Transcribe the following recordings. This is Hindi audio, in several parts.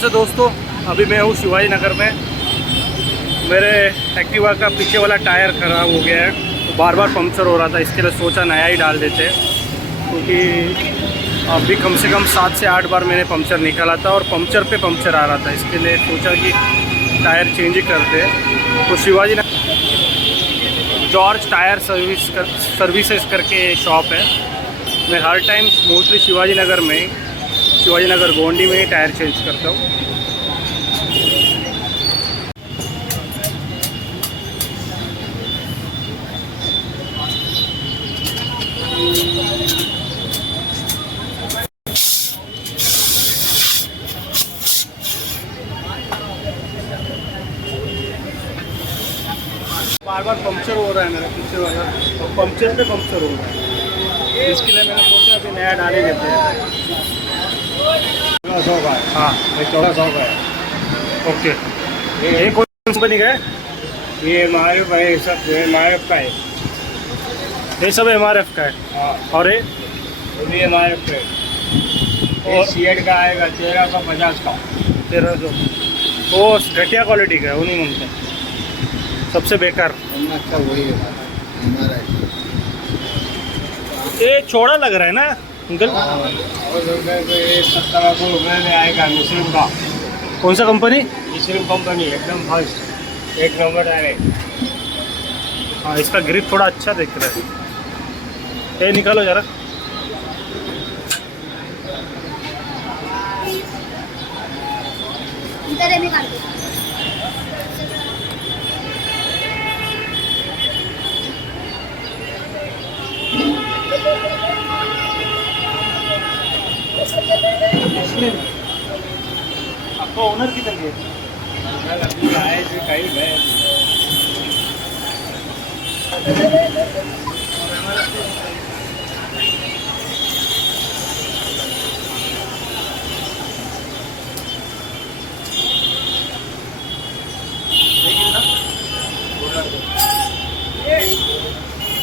नमस्ते दोस्तों, अभी मैं हूँ शिवाजी नगर में। मेरे एक्टिवा का पीछे वाला टायर ख़राब हो गया है, तो बार बार पंक्चर हो रहा था। इसके लिए सोचा नया ही डाल देते हैं, क्योंकि अभी कम से कम 7 से 8 बार मैंने पंक्चर निकाला था और पंक्चर पे पंक्चर आ रहा था। इसके लिए सोचा कि टायर चेंज ही करते हैं। तो Shivaji Nagar George tyre services करके शॉप है। मैं हर टाइम मोस्टली शिवाजी नगर गोंडी में ही टायर चेंज करता हूँ। बार बार पंक्चर हो रहा है मेरा पीछे वाला, और पंक्चर पे पंक्चर हो रहा है। इसके लिए मैंने सोचा अभी नया डाल ही देते हैं। 100 का है। हाँ, 1400 का है। ओके। ये कौन सी कंपनी का है? ये MRF है, सब MRF का है। ये सब MRF का है। हाँ, और ये भी MRF का है। ये सीएट का आएगा 1350 का। 1300। वो घटिया क्वालिटी का है, वो नहीं मांगते, सबसे बेकार। अच्छा वही है हमारा। ये चौड़ा लग रहा है ना अंकल? और ये 1700 रुपये में आएगा मुस्लिम का। कौन सा कंपनी? मुस्लिम कंपनी एकदम फर्स्ट, एक नंबर है। हाँ, इसका ग्रिप थोड़ा अच्छा दिख रहा है। ये निकालो जरा। इधर भी काट दो। आपका ओनर किधर गया? अभी आए थे कहीं गए।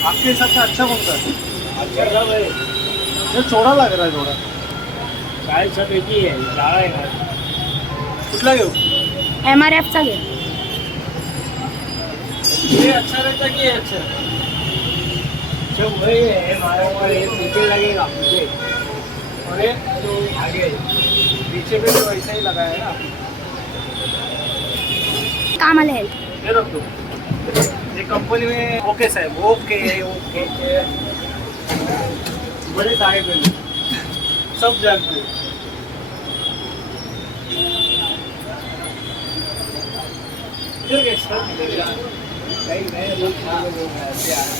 आपके हिसाब से अच्छा कौन सा है? अच्छा सब है, ये चौड़ा लग रहा है थोड़ा। टाइल सब एक ही है, ज़्यादा है। कुठला घेऊ? MRF चा घे। ये अच्छा रहता कि ये अच्छा? सब वही है हमारे ऊपर। ये पीछे लगेगा पीछे, और ये तो आगे पीछे पे तो वैसा ही लगा है ना। कामाला आहे। ये रख दो। ये कंपनी में ओके साहब, ओके ओके। बड़े सारे पे सब जानते हैं। इधर गए सब, इधर गए। कई नए लोग ऐसे आ रहे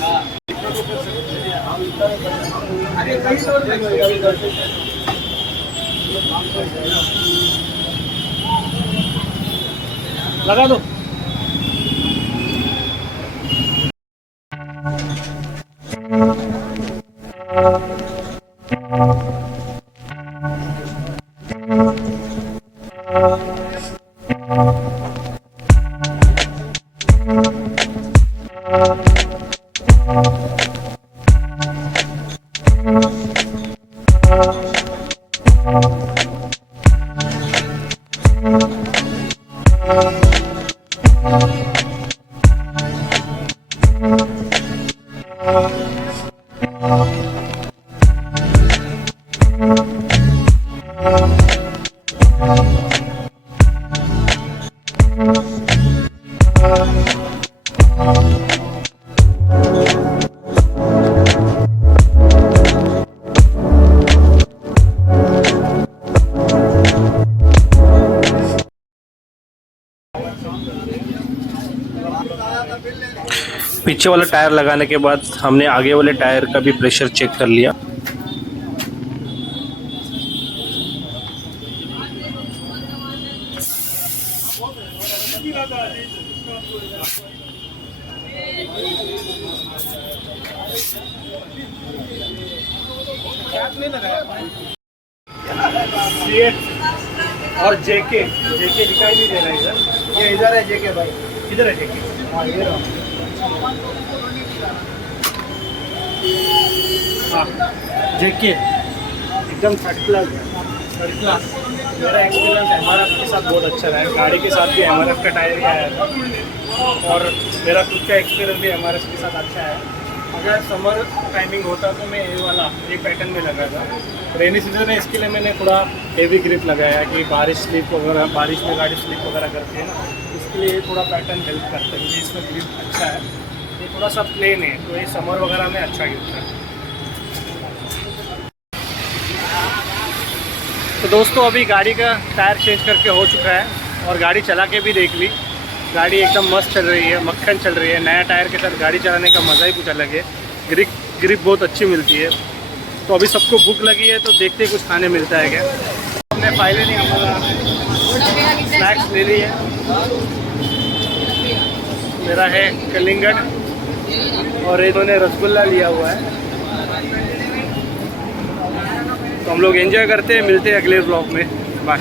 हैं। अरे कहीं तो लगा दो। पीछे वाला टायर लगाने के बाद हमने आगे वाले टायर का भी प्रेशर चेक कर लिया। और जेके दिखाई नहीं दे रहा है इधर। ये इधर है जेके भाई। किधर है जेके? हाँ ये रहा। हाँ, जेके एकदम थर्ड क्लास। मेरा एक्सपीरियंस MRF के साथ बहुत अच्छा रहा है। गाड़ी के साथ भी MRF का टायर ही आया था और मेरा खुद का एक्सपीरियंस भी MRF के साथ अच्छा है। अगर समर टाइमिंग होता तो मैं ये पैटर्न में लगा था। रेनी सीजन में इसके लिए मैंने थोड़ा हेवी ग्रिप लगाया कि बारिश में गाड़ी स्लिप वगैरह करती है ना, इसके लिए थोड़ा पैटर्न हेल्प करता है क्योंकि इसमें ग्रिप अच्छा है। ये थोड़ा सा प्लेन है तो ये समर वगैरह में अच्छा गिरता है। तो दोस्तों अभी गाड़ी का टायर चेंज करके हो चुका है और गाड़ी चला के भी देख ली। गाड़ी एकदम मस्त चल रही है, मक्खन चल रही है। नया टायर के साथ गाड़ी चलाने का मज़ा ही कुछ अलग है। ग्रिप बहुत अच्छी मिलती है। तो अभी सबको भूख लगी है तो देखते कुछ खाने मिलता है क्या। हमने फाइनली हमारा स्नैक्स ले ली है। मेरा है कलिंगड और इन्होंने रसगुल्ला लिया हुआ है। तो हम लोग एंजॉय करते हैं, मिलते हैं अगले ब्लॉग में। बाय।